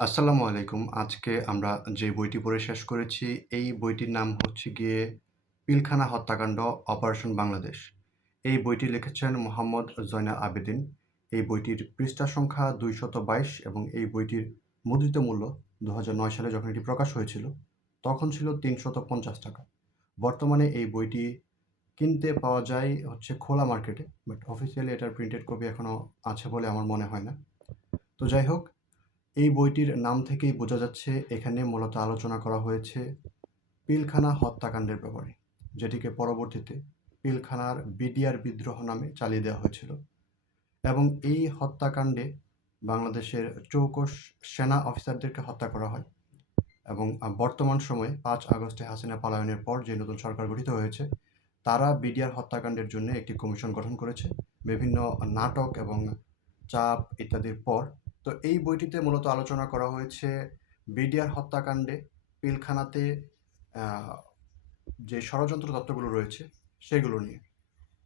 আসসালামু আলাইকুম। আজকে আমরা যে বইটি পড়ে শেষ করেছি, এই বইটির নাম হচ্ছে গিয়ে 'পিলখানা হত্যাকাণ্ড অপারেশন বাংলাদেশ'। এই বইটি লিখেছেন মোহাম্মদ জয়না আবেদিন এই বইটির পৃষ্ঠা সংখ্যা ২২২ এবং এই বইটির মুদ্রিত মূল্য ২০০৯ সালে যখন এটি প্রকাশ হয়েছিল, তখন ছিল ৳৩৫০ বর্তমানে এই বইটি কিনতে পাওয়া যায় হচ্ছে খোলা মার্কেটে। বাট অফিসিয়ালি এটার প্রিন্টেড কপি এখনও আছে বলে আমার মনে হয় না। তো যাই হোক, এই বইটির নাম থেকেই বোঝা যাচ্ছে এখানে মূলত আলোচনা করা হয়েছে পিলখানা হত্যাকাণ্ডের ব্যাপারে, যেটিকে পরবর্তীতে পিলখানার বিডিআর বিদ্রোহ নামে চালিয়ে দেওয়া হয়েছিল এবং এই হত্যাকাণ্ডে বাংলাদেশের চৌকস সেনা অফিসারদেরকে হত্যা করা হয় এবং বর্তমান সময়ে পাঁচ আগস্টে হাসিনা পলায়নের পর যে নতুন সরকার গঠিত হয়েছে, তারা বিডিআর হত্যাকাণ্ডের জন্যে একটি কমিশন গঠন করেছে। বিভিন্ন নাটক এবং চাপ ইত্যাদির পর। তো এই বইটিতে মূলত আলোচনা করা হয়েছে বিডিআর হত্যাকাণ্ডে পিলখানাতে যে ষড়যন্ত্র তত্ত্বগুলো রয়েছে, সেগুলো নিয়ে।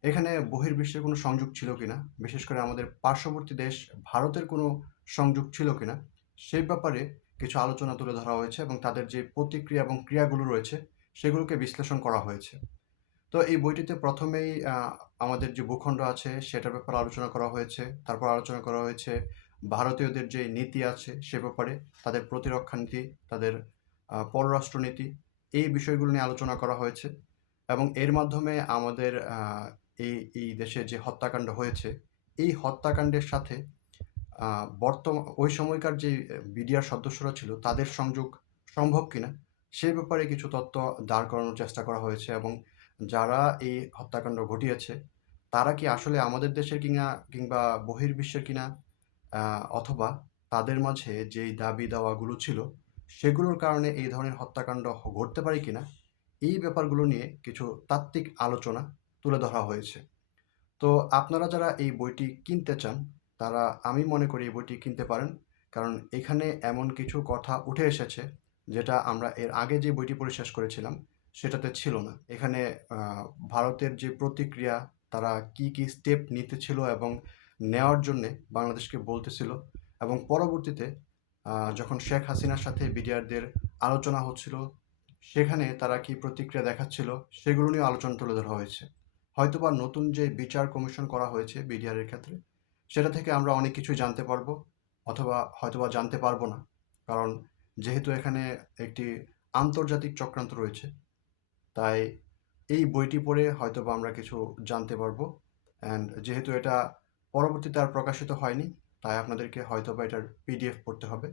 এখানে বহির্বিশ্বের কোনো সংযোগ ছিল কিনা, বিশেষ করে আমাদের পার্শ্ববর্তী দেশ ভারতের কোনো সংযোগ ছিল কিনা, সে ব্যাপারে কিছু আলোচনা তুলে ধরা হয়েছে এবং তাদের যে প্রতিক্রিয়া এবং ক্রিয়াগুলো রয়েছে, সেগুলোকে বিশ্লেষণ করা হয়েছে। তো এই বইটিতে প্রথমেই আমাদের যে ভূখণ্ড আছে, সেটার ব্যাপারে আলোচনা করা হয়েছে। তারপর আলোচনা করা হয়েছে ভারতীয়দের যে নীতি আছে, সে ব্যাপারে, তাদের প্রতিরক্ষা নীতি, তাদের পররাষ্ট্রনীতি, এই বিষয়গুলো নিয়ে আলোচনা করা হয়েছে এবং এর মাধ্যমে আমাদের এই এই দেশে যে হত্যাকাণ্ড হয়েছে, এই হত্যাকাণ্ডের সাথে বর্তমান ওই সময়কার যে বিডিআর সদস্যরা ছিল, তাদের সংযোগ সম্ভব কিনা, সে ব্যাপারে কিছু তথ্য দাঁড় করানোর চেষ্টা করা হয়েছে এবং যারা এই হত্যাকাণ্ড ঘটিয়েছে, তারা কি আসলে আমাদের দেশের কিনা কিংবা বহির্বিশ্বের কিনা অথবা তাদের মাঝে যেই দাবি-দাওয়াগুলো ছিল, সেগুলোর কারণে এই ধরনের হত্যাকাণ্ড ঘটতে পারে কিনা, এই ব্যাপারগুলো নিয়ে কিছু তাত্ত্বিক আলোচনা তুলে ধরা হয়েছে। তো আপনারা যারা এই বইটি কিনতে চান, তারা আমি মনে করি এই বইটি কিনতে পারেন। কারণ এখানে এমন কিছু কথা উঠে এসেছে, যেটা আমরা এর আগে যে বইটি পড়ে শেষ করেছিলাম, সেটাতে ছিল না। এখানে ভারতের যে প্রতিক্রিয়া, তারা কী, কী স্টেপ নিতেছিল এবং নেওয়ার জন্যে বাংলাদেশকে বলতেছিল এবং পরবর্তীতে যখন শেখ হাসিনার সাথে বিডিআরদের আলোচনা হচ্ছিল, সেখানে তারা কী প্রতিক্রিয়া দেখাচ্ছিল, সেগুলো নিয়ে আলোচনা তুলে ধরা হয়েছে। হয়তোবা নতুন যে বিচার কমিশন করা হয়েছে বিডিআরের ক্ষেত্রে, সেটা থেকে আমরা অনেক কিছুই জানতে পারব অথবা হয়তোবা জানতে পারব না। কারণ যেহেতু এখানে একটি আন্তর্জাতিক চক্রান্ত রয়েছে, তাই এই বইটি পড়ে হয়তোবা আমরা কিছু জানতে পারব অ্যান্ড যেহেতু এটা পরবর্তীতে আর প্রকাশিত হয়নি, তাই আপনাদেরকে হয়তো বা এটার পিডিএফ পড়তে হবে।